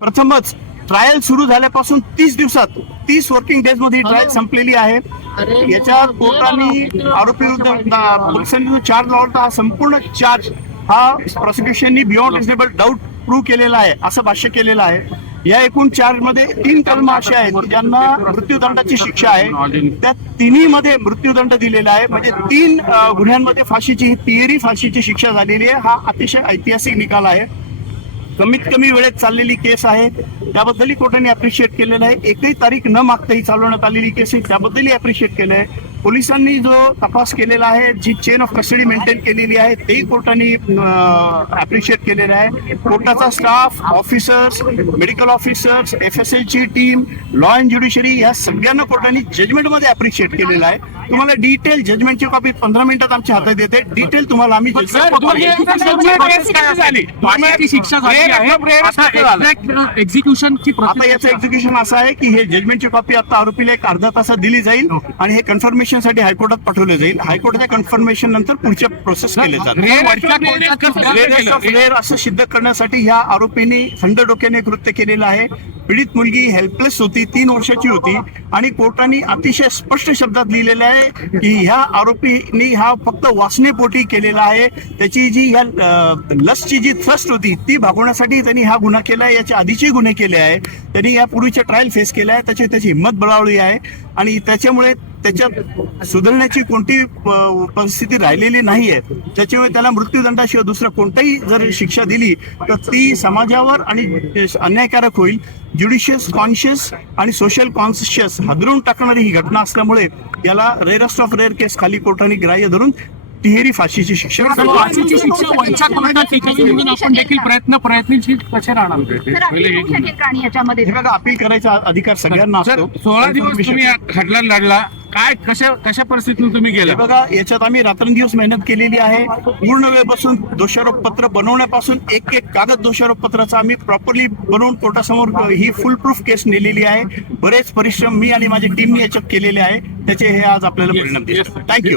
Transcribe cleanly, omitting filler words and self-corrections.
प्रथमच ट्रायल सुरू झाल्यापासून 30 दिवसात 30 वर्किंग डेज मध्ये ट्रायल संपलेली आहे. याच्यात कोर्टाने आरोपी विरुद्ध पोलिसांनी जो चार्ज लावला हा संपूर्ण चार्ज हा प्रॉसिक्युशननी बियॉन्ड रिझनेबल डाऊट प्रूव्ह केलेला आहे असं भाष्य केलेलं आहे. या एकूण चार्ज मध्ये 3 कलम असे आहेत की ज्यांना मृत्यूदंडाची शिक्षा आहे. त्या तिन्ही मध्ये मृत्यूदंड दिलेला आहे. म्हणजे 3 गुन्ह्यांमध्ये फाशीची तिहेरी फाशीची शिक्षा झालेली आहे. हा अतिशय ऐतिहासिक निकाल आहे. कमीत कमी वेळेत चाललेली केस आहे त्याबद्दलही कोर्टाने अप्रिशिएट केलेलं आहे. एकही तारीख न मागताही चालवण्यात आलेली केस आहे त्याबद्दलही अप्रिशिएट केलं आहे. पोलिसांनी जो तपास केलेला आहे जी चेन ऑफ कस्टडी मेंटेन केलेली आहे तेही कोर्टाने अप्रिशिएट केलेलं आहे. कोर्टाचा staff, officers, medical officers, FSL ची टीम, लॉ अँड ज्युडिशरी या सगळ्यांना कोर्टाने जजमेंटमध्ये अप्रिशिएट केलेलं आहे. तुम्हाला डिटेल जजमेंटची कॉपी 15 मिनिटात आमच्या हातात येते. डिटेल तुम्हाला आम्ही एक्झिक्युशनची आता याचं एक्झिक्युशन असं आहे की हे जजमेंटची कॉपी आता आरोपीला एक अर्धा तासात दिली जाईल आणि हे कन्फर्मेशन साठी हायकोर्टात पाठवलं जाईल. हायकोर्टाच्या कन्फर्मेशन नंतर पुढच्या प्रोसेस केले जातील. असं सिद्ध करण्यासाठी ह्या आरोपींनी थंड डोक्याने कृत्य केलेलं आहे. पीडित मुलगी हेल्पलेस होती, 3 वर्षाची होती आणि कोर्टाने अतिशय स्पष्ट शब्दात लिहिलेलं आहे की ह्या आरोपींनी हा फक्त वासनेपोटी केलेला आहे. त्याची जी ह्या लसची जी थ्रस्ट होती ती भागवण्यासाठी त्यांनी हा गुन्हा केला आहे. याच्या आधीचे गुन्हे केले आहे. त्यांनी यापूर्वीच्या ट्रायल फेस केला आहे. त्याची हिंमत बळावली आहे आणि त्याच्यामुळे त्याच्यात सुधारण्याची कोणती परिस्थिती राहिलेली नाहीये. त्याच्यामुळे त्याला मृत्यूदंडाशिवाय दुसरा कोणताही जर शिक्षा दिली तर ती समाजावर आणि अन्यायकारक होईल. ज्युडिशियस कॉन्शियस आणि सोशल कॉन्शियस हादरून टाकणारी ही घटना असल्यामुळे याला रेअरेस्ट ऑफ रेअर केस खाली कोर्टाने ग्राह्य धरून तिहेरी फाशीची शिक्षा आपण देखील प्रयत्नशील कसे राहणार. हे बघा अपील करायचा अधिकार सगळ्यांना असतो. 16 दिवस तुम्ही खटला लढला, काय कशा परिस्थितीतून तुम्ही गेला? बघा याच्यात आम्ही रात्रंदिवस मेहनत केलेली आहे. पूर्ण वेळ बसून दोषारोप पत्र बनवण्यापासून एक कागद दोषारोप पत्राचा आम्ही प्रॉपरली बनवून कोर्टासमोर ही फुल प्रूफ केस नेलेली आहे. बरेच परिश्रम मी आणि माझ्या टीमने याच्यात केलेले आहे. त्याचे हे आज आपल्याला परिणाम दिसतात. थँक्यू.